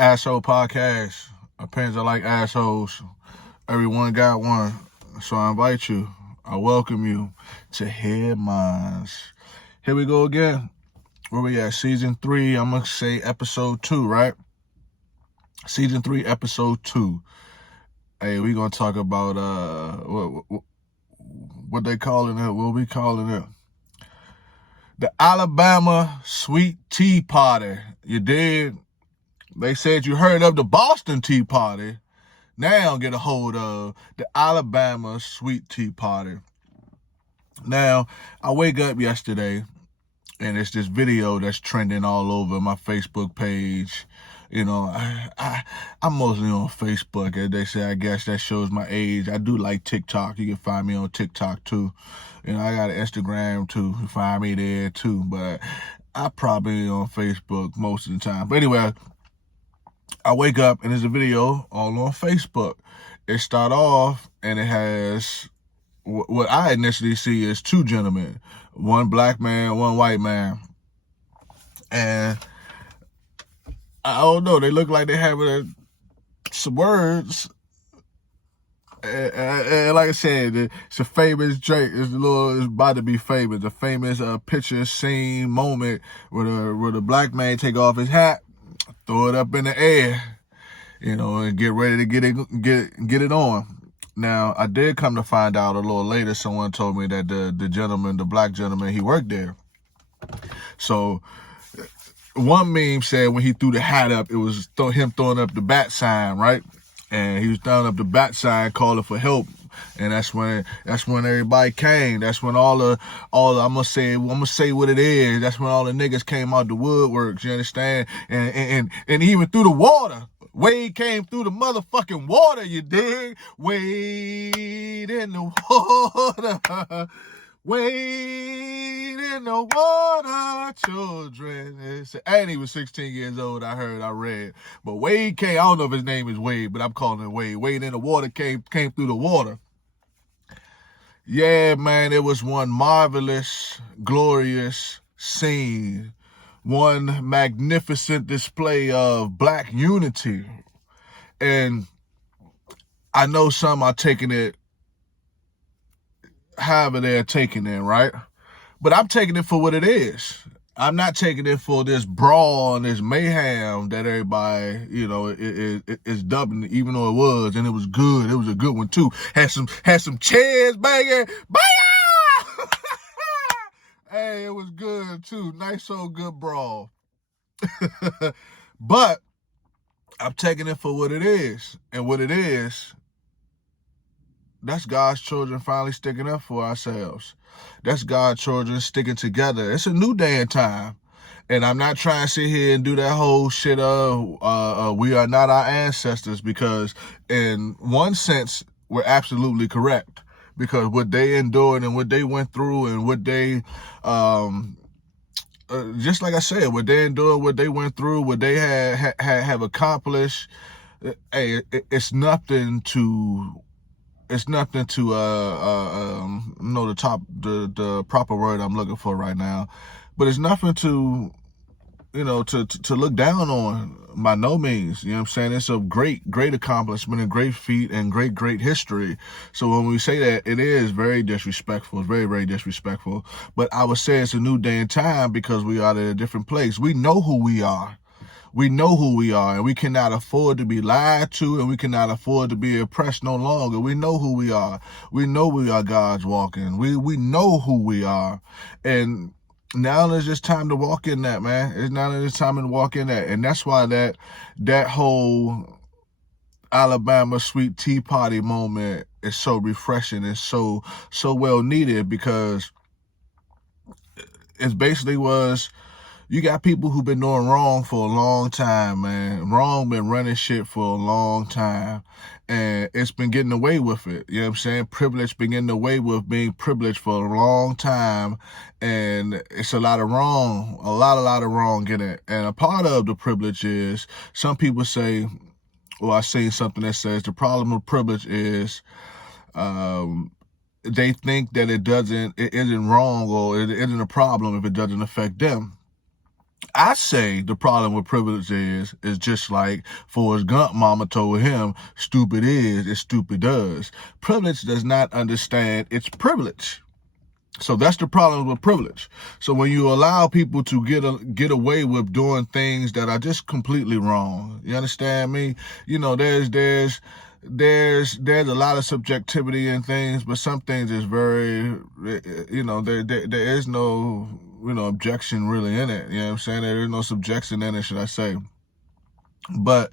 Asshole Podcast. Opinions are like assholes. Everyone got one. So I invite you. I welcome you to Hear Minds. Here we go again. Where we at? Season 3. I'm going to say episode 2, right? Season 3, episode 2. Hey, we going to talk about what they calling it. What we calling it? The Alabama Sweet Tea Party. You did? They said you heard of the Boston Tea Party. Now get a hold of the Alabama Sweet Tea Party. Now, I wake up yesterday, and it's this video that's trending all over my Facebook page. You know, I'm mostly on Facebook, as they say. I guess that shows my age. I do like TikTok. You can find me on TikTok, too. You know, I got an Instagram, too. You can find me there, too. But I probably on Facebook most of the time. But anyway, I wake up and there's a video all on Facebook. It start off and it has what I initially see is two gentlemen, one black man, one white man. And I don't know, they look like they having some words. And like I said, it's a famous Drake. It's about to be famous. A famous picture, scene, moment where the black man take off his hat, throw it up in the air, you know, and get ready to get it on. Now, I did come to find out a little later, someone told me that the black gentleman, he worked there. So one meme said when he threw the hat up, it was him throwing up the bat sign, right? And he was throwing up the bat sign calling for help. And that's when everybody came. That's when all the I'm gonna say what it is. That's when all the niggas came out the woodworks, you understand? And even through the water. Wade came through the motherfucking water, you dig? Wade in the water. Wade in the water, children. And he was 16 years old, I read. But Wade came, I don't know if his name is Wade, but I'm calling him Wade. Wade in the water came through the water. Yeah, man, it was one marvelous, glorious scene. One magnificent display of black unity. And I know some are taking it however they're taking it, right? But I'm taking it for what it is. I'm not taking it for this brawl and this mayhem that everybody, you know, is dubbing, even though it was, and it was good. It was a good one too. Had some chairs banging. Bang! Hey, it was good too. Nice old good brawl. But I'm taking it for what it is. And what it is, that's God's children finally sticking up for ourselves. That's God's children sticking together. It's a new day and time. And I'm not trying to sit here and do that whole shit of we are not our ancestors, because in one sense, we're absolutely correct. Because what they endured and what they went through and what they, just like I said, what they endured, what they went through, what they have accomplished, hey, it's nothing to know the proper word I'm looking for right now, but it's nothing to, you know, to look down on, by no means. You know what I'm saying? It's a great accomplishment and great feat and great history. So when we say that, it is very disrespectful. It's very disrespectful. But I would say it's a new day and time because we are at a different place. We know who we are. We know who we are, and we cannot afford to be lied to, and we cannot afford to be oppressed no longer. We know who we are. We know we are God's walking. We know who we are. And now it's just time to walk in that, man. It's time to walk in that. And that's why that whole Alabama Sweet Tea Party moment is so refreshing and so well needed, because it basically was, you got people who've been doing wrong for a long time, man. Wrong been running shit for a long time. And it's been getting away with it. You know what I'm saying? Privilege been getting away with being privileged for a long time. And it's a lot of wrong in it. And a part of the privilege is, some people say, or I say something that says, the problem with privilege is, they think that it isn't wrong or it isn't a problem if it doesn't affect them. I say the problem with privilege is just like Forrest Gump mama told him, stupid is stupid does. Privilege does not understand its privilege. So that's the problem with privilege. So when you allow people to get away with doing things that are just completely wrong, you understand me? You know, there's a lot of subjectivity in things, but some things is very, you know, there is no, you know, objection really in it. You know what I'm saying? There is no subjection in it, should I say? But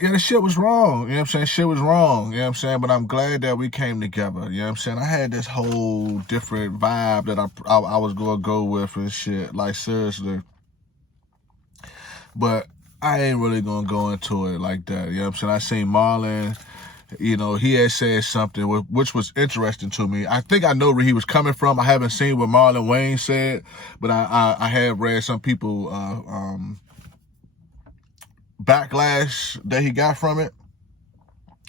yeah, the shit was wrong. You know what I'm saying? Shit was wrong. You know what I'm saying? But I'm glad that we came together. You know what I'm saying? I had this whole different vibe that I was going to go with and shit. Like, seriously. But I ain't really going to go into it like that. You know what I'm saying? I seen Marlon, you know, he had said something which was interesting to me. I think I know where he was coming from. I haven't seen what Marlon Wayne said, but I have read some people backlash that he got from it.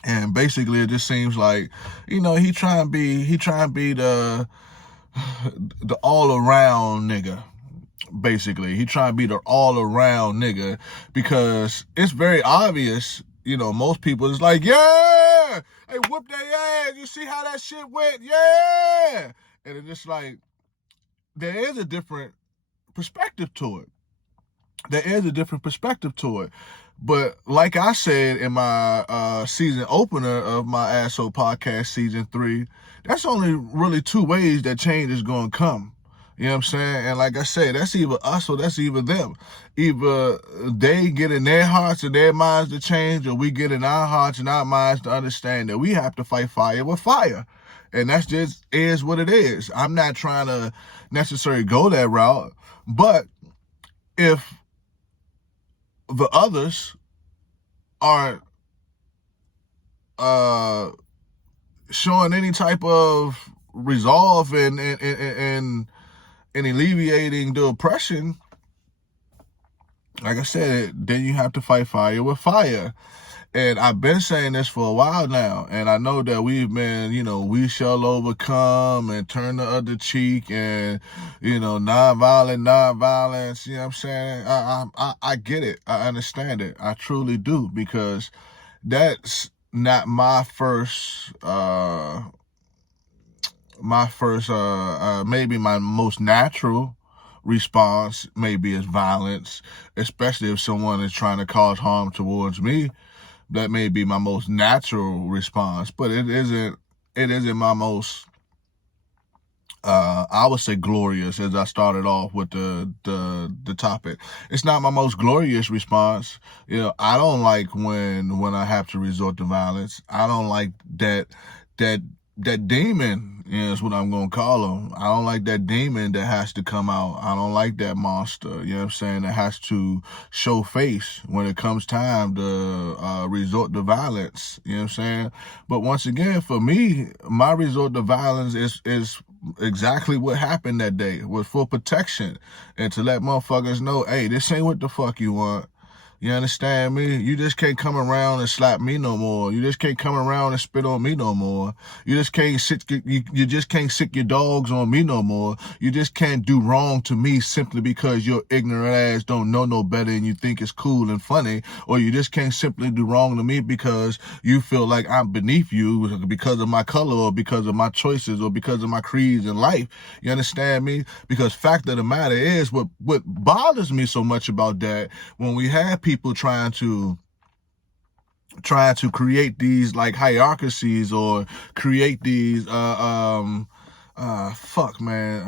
And basically, it just seems like, you know, he trying to be the all around nigga. Basically, he trying to be the all around nigga because it's very obvious. You know, most people is like, yeah, hey, whoop their ass. You see how that shit went? Yeah, and it's just like there is a different perspective to it. There is a different perspective to it. But like I said in my season opener of my Asshole Podcast season 3, that's only really 2 ways that change is going to come. You know what I'm saying? And like I said, that's either us or that's either them. Either they get in their hearts and their minds to change, or we get in our hearts and our minds to understand that we have to fight fire with fire. And that's just is what it is. I'm not trying to necessarily go that route, but if the others aren't showing any type of resolve in alleviating the oppression, like I said, then you have to fight fire with fire. And I've been saying this for a while now, and I know that we've been, you know, we shall overcome and turn the other cheek and, you know, nonviolence, you know what I'm saying? I get it. I understand it. I truly do, because that's not my first, maybe my most natural response maybe is violence, especially if someone is trying to cause harm towards me. That may be my most natural response, but it isn't my most I would say glorious, as I started off with the topic. It's not my most glorious response. You know, I don't like when I have to resort to violence. I don't like that demon, is what I'm going to call him. I don't like that demon that has to come out. I don't like that monster, you know what I'm saying, that has to show face when it comes time to resort to violence, you know what I'm saying? But once again, for me, my resort to violence is exactly what happened that day, was for protection and to let motherfuckers know, hey, this ain't what the fuck you want. You understand me? You just can't come around and slap me no more. You just can't come around and spit on me no more. You just can't you just can't sick your dogs on me no more. You just can't do wrong to me simply because your ignorant ass don't know no better and you think it's cool and funny. Or you just can't simply do wrong to me because you feel like I'm beneath you because of my color or because of my choices or because of my creeds in life. You understand me? Because fact of the matter is, what bothers me so much about that, when we have people trying to create these like hierarchies or create these fuck man,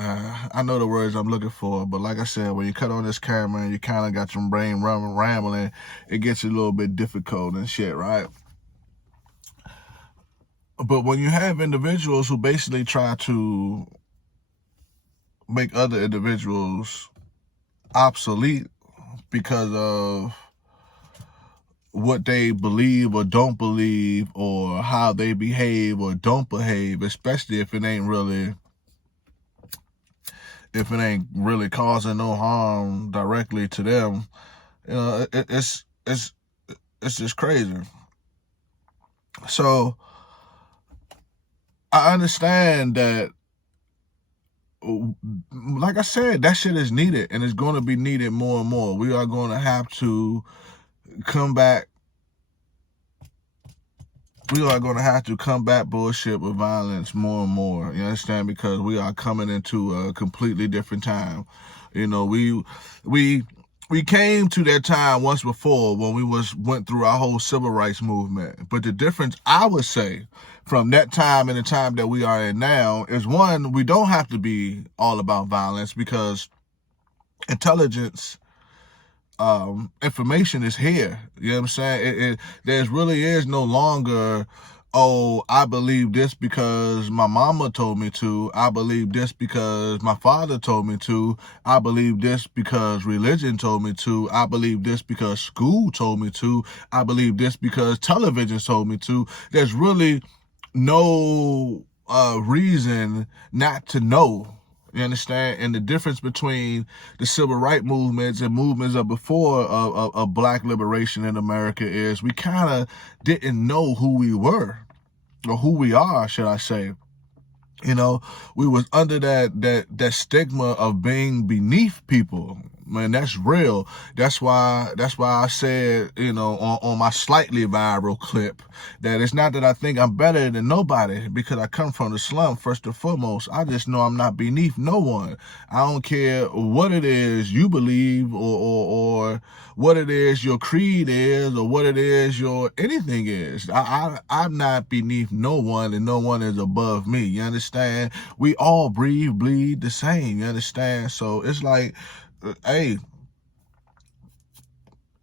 I know the words I'm looking for, but like I said, when you cut on this camera and you kind of got your brain rambling, it gets a little bit difficult and shit, right? But when you have individuals who basically try to make other individuals obsolete because of what they believe or don't believe, or how they behave or don't behave, especially if it ain't really causing no harm directly to them, you know, it's just crazy. So I understand that like I said, that shit is needed, and it's going to be needed more and more. We are going to have to combat. We are going to have to combat bullshit with violence more and more. You understand? Because we are coming into a completely different time. You know, we came to that time once before when we went through our whole civil rights movement. But the difference, I would say, from that time and the time that we are in now is, one, we don't have to be all about violence because intelligence, information is here. You know what I'm saying? There really is no longer, oh, I believe this because my mama told me to. I believe this because my father told me to. I believe this because religion told me to. I believe this because school told me to. I believe this because television told me to. There's really no reason not to know. You understand? And the difference between the civil rights movements and movements of before of black liberation in America is we kind of didn't know who we were, or who we are, should I say. You know, we was under that stigma of being beneath people. Man, that's real. That's why I said, you know, on my slightly viral clip, that it's not that I think I'm better than nobody because I come from the slum, first and foremost. I just know I'm not beneath no one. I don't care what it is you believe, or what it is your creed is, or what it is your anything is. I'm not beneath no one, and no one is above me. You understand? We all breathe, bleed the same. You understand? So it's like, hey,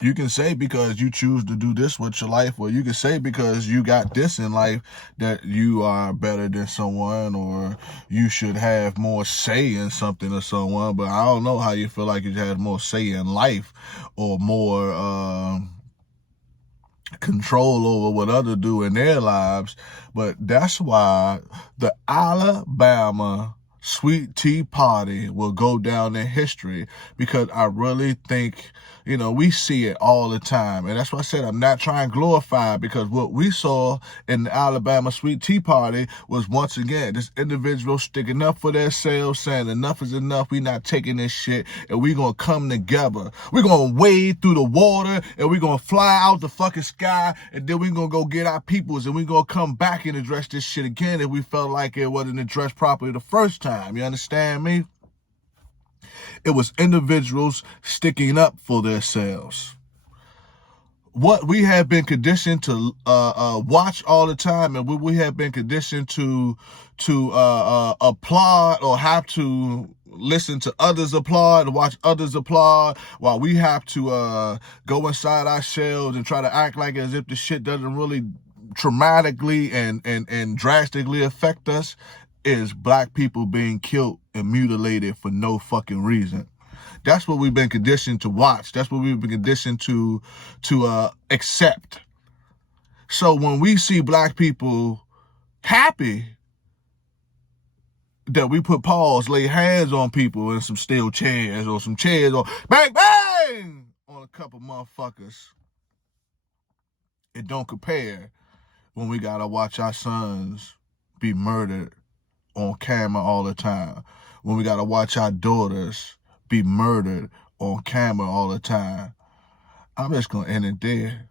you can say because you choose to do this with your life, or you can say because you got this in life that you are better than someone, or you should have more say in something or someone. But I don't know how you feel like you had more say in life, or more control over what others do in their lives. But that's why the Alabama Sweet Tea Party will go down in history, because I really think, you know, we see it all the time. And that's why I said I'm not trying to glorify it, because what we saw in the Alabama Sweet Tea Party was, once again, this individual sticking up for themselves, saying enough is enough, we not taking this shit, and we gonna come together. We're gonna wade through the water, and we're gonna fly out the fucking sky, and then we're gonna go get our peoples, and we're gonna come back and address this shit again if we felt like it wasn't addressed properly the first time. You understand me? It was individuals sticking up for themselves. What we have been conditioned to watch all the time, and what we have been conditioned to applaud, or have to listen to others applaud, watch others applaud, while we have to go inside our shells and try to act like as if the shit doesn't really traumatically and drastically affect us, is black people being killed and mutilated for no fucking reason. That's what we've been conditioned to watch. That's what we've been conditioned to accept. So when we see black people happy that we put paws, lay hands on people in some steel chairs, or some chairs, or bang, bang on a couple motherfuckers, it don't compare when we gotta watch our sons be murdered on camera all the time, when we gotta watch our daughters be murdered on camera all the time. I'm just gonna end it there.